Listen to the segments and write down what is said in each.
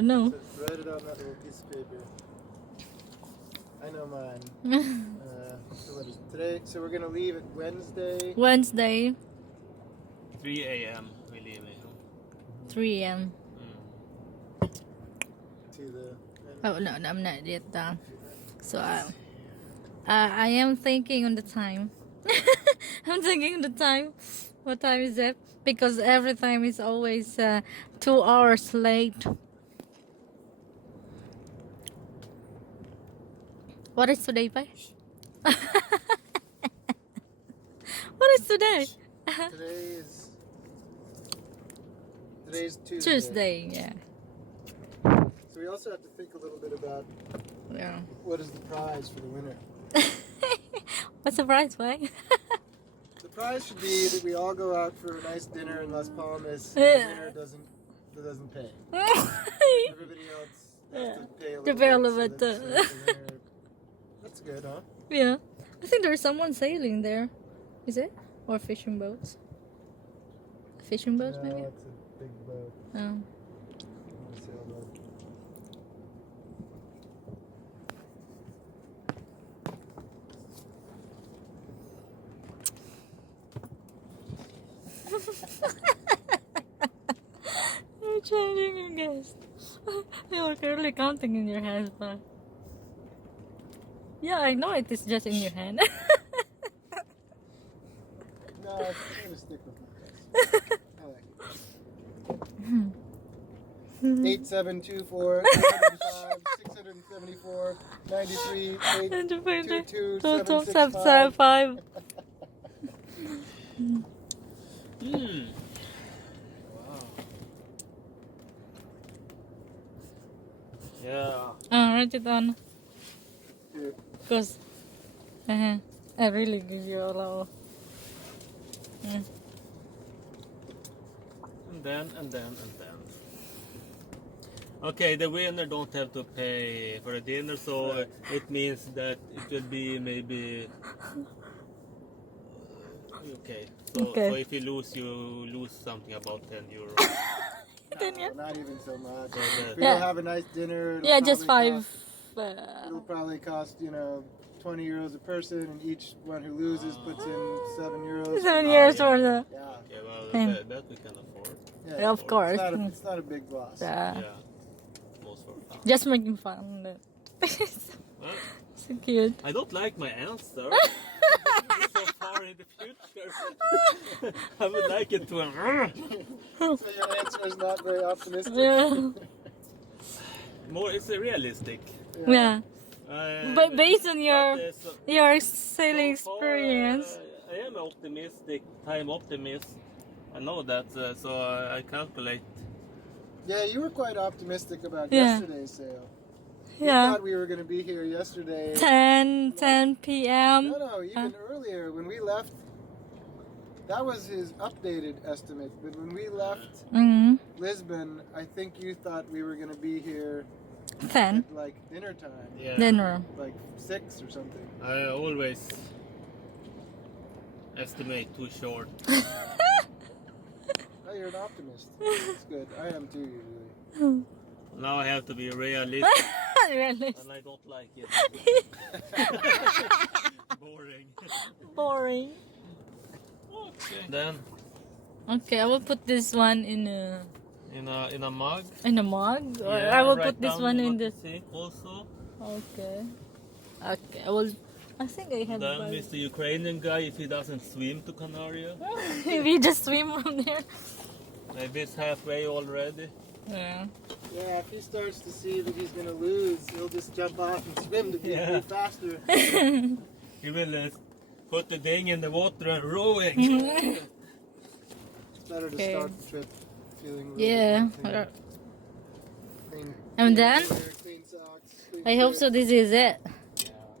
don't know. So write it on that little piece of paper. I know mine. So what is it today? So we're gonna leave at Wednesday. Wednesday, 3 a.m. we leave. 3 a.m. To the. Oh no, I'm not yet done. So I am thinking on the time. I'm thinking on the time. What time is it? Because every time is always 2 hours late. What is today, Pai? What is today? Today's Tuesday. Tuesday, yeah. So we also have to think a little bit about Yeah. what is the prize for the winner. What's the price, Pai? The prize should be that we all go out for a nice dinner in Las Palmas. And the winner doesn't pay. Everybody else has to pay a little pay a bit. little so bit, that's good, huh? Yeah. I think there's someone sailing there. Is it? Or fishing boats? Fishing boats, No, maybe? it's a big boat. Oh. A sailboat. You're changing your guess. You were clearly counting in your hands, but yeah, I know it is just in your hand. No, I'm gonna stick with my guess. I like it. 8724 905 674 93 822 Total 765. 775. Wow. Yeah. Write it down. Here. Because I really give you a lot. And then. Okay, the winner don't have to pay for a dinner, so it means that it will be maybe. Okay. So if you lose something about 10 euros. No, not even so much. So If we all have a nice dinner, Yeah, just 5. It'll probably cost, 20 euros a person, and each one who loses puts in 7 euros. 7 years yeah. for the. Yeah. Okay, well, that we can afford. Yeah, Of course. It's not a big loss. Yeah. Yeah. Most for fun. Just making fun. Well, So cute. I don't like my answer. So far in the future. I would like it to. So your answer is not very optimistic. Yeah. More, it's realistic. Yeah. But based on But, your sailing so far, experience. I am optimistic, time optimist. I know that, so I calculate. Yeah, you were quite optimistic about Yeah. yesterday's sail. You Yeah. thought we were going to be here yesterday. 10 p.m. No, even earlier when we left. That was his updated estimate. But when we left Lisbon, I think you thought we were going to be here 10 at like dinner time. Yeah. dinner. Like 6 or something. I always estimate too short. Oh, you're an optimist. That's good. I am too usually. Now I have to be realistic, Really and I don't like it. Boring. boring. Okay. Then Okay, I will put this one in a mug. mug, or Yeah, I will write put this down one what in to the. say also. Okay. Okay, I will. I think I have. Then Mr. Ukrainian guy, if he doesn't swim to Canary, We just swim from there. maybe it's halfway already. Yeah. Yeah, if he starts to see that he's going to lose, he'll just jump off and swim to get faster. He will put the ding in the water and rowing. It's better to Okay. start the trip feeling a little Yeah. clean. And then Clean socks. Clean I hope shirt. so. This is it.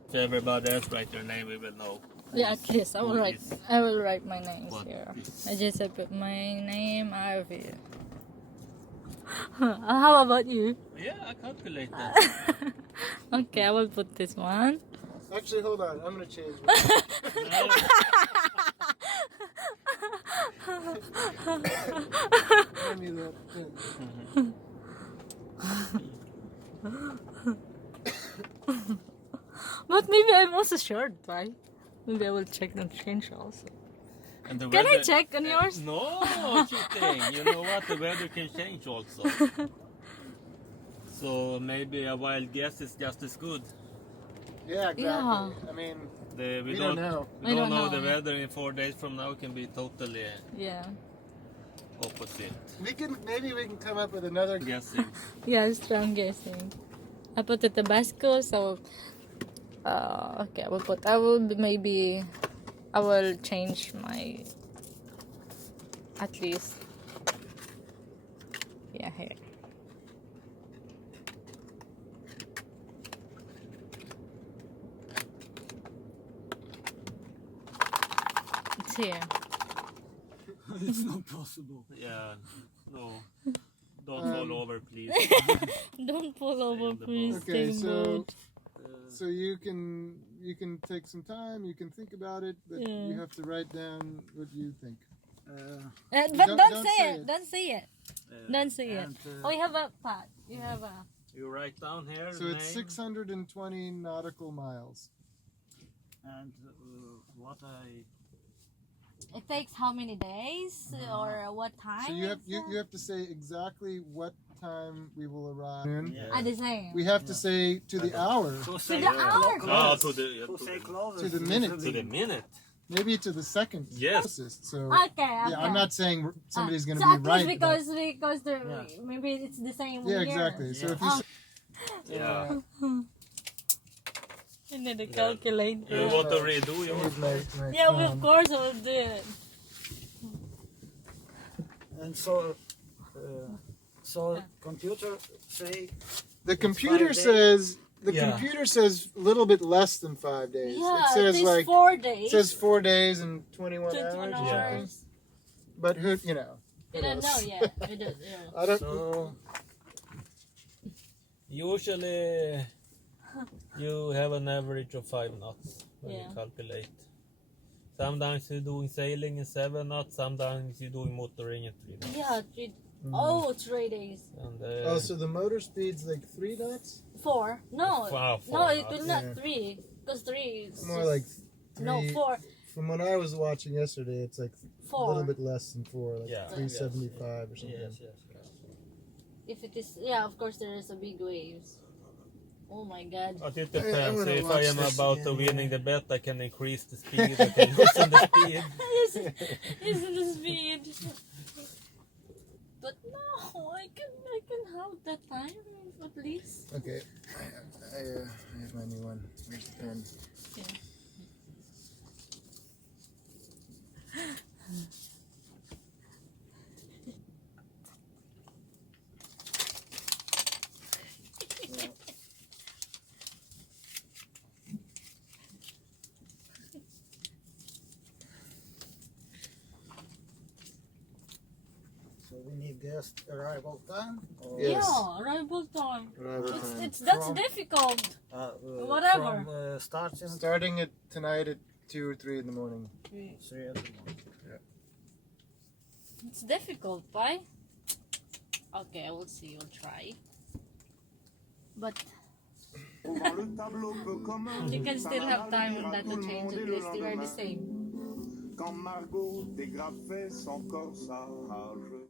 If everybody else write their name, we will know. Yeah, at least I will Who write. is I will write my names what here. is. I just put my name, Arvi. How about you? Yeah, I calculate that. Okay, I will put this one. Actually, hold on. I'm going to change mine. Give me that pen. Maybe I'm also short, right? Maybe I will check and change also. And the Can I weather- check on yours? No, cheating. You know what? The weather can change also. So maybe a wild guess is just as good. Yeah, exactly. Yeah. I mean, We we don't know. We I don't don't know know, the yeah. weather in 4 days from now can be totally Yeah. opposite. Maybe we can come up with another. Guessing. Yeah, strong guessing. I put the Tabasco, so okay, I will change my, at least, yeah, here. It's here. It's not possible. Yeah. No. Don't fall over, please. Don't pull over, on the please. boat. Okay, Stay so boat. so you can take some time. You can think about it, but Yeah. you have to write down what you think. But Don't- don't don't say say it. it. Don't say it. Don't say it. And, Oh, you have a pot. You have a. You write down here. So it's name. 620 nautical miles. and what I It takes how many days or what time? So you have it's, you have to say exactly what time we will arrive. Ah, the same. We have to say to the hour, to the hour. Oh, to To the minute. to the minute. maybe to the second Yes. closest. So Okay. yeah, I'm not saying somebody's going to so be at least right. because they're maybe it's the same. yeah, year. exactly. So Yeah. if you say, Yeah. You need to calculate. You want to redo I yours? need my Yeah, phone. of course I will do it. and so computer say The computer 5 days. says Yeah. computer says a little bit less than 5 days. Yeah, it says it's like 4 days. it says 4 days and 21 21 hours. or Yeah. something. hours. But who you know? You who don't knows? know yet. You don't, I don't. So usually you have an average of 5 knots when Yeah. you calculate. Sometimes you're doing sailing in 7 knots, sometimes you're doing motoring in 3 knots. yeah, 3. Oh, 3 days. And, Oh, so the motor speed's like 3 knots? 4. No. Wow, No, 4 it will knots. not Yeah. 3. Because 3 is More just- like 3. No, 4. From when I was watching yesterday, it's like a 4. little bit less than 4, like Yeah. 375 or something. Yes, yes. If it is, yeah, of course there is a big waves. Oh my god. But it I depends. wanna If I watch am this about again, to yeah. winning the bet, I can increase the speed, I can loosen the speed. Isn't the speed? But no, I can have that time at least. Okay, I have my new one. Where's the pen? Yeah. so we need guest arrival time. Or, Yes. Yeah, arrival time. Arrival time. It's that's From- difficult. Whatever. Whatever. From starting Starting it tonight at 2 or 3 in the morning. 3 at the morning. It's difficult, right? Okay, I will see. I'll try. But you can still have time on that to change. At least they are the same. Quand Margot dégrafait son corsage.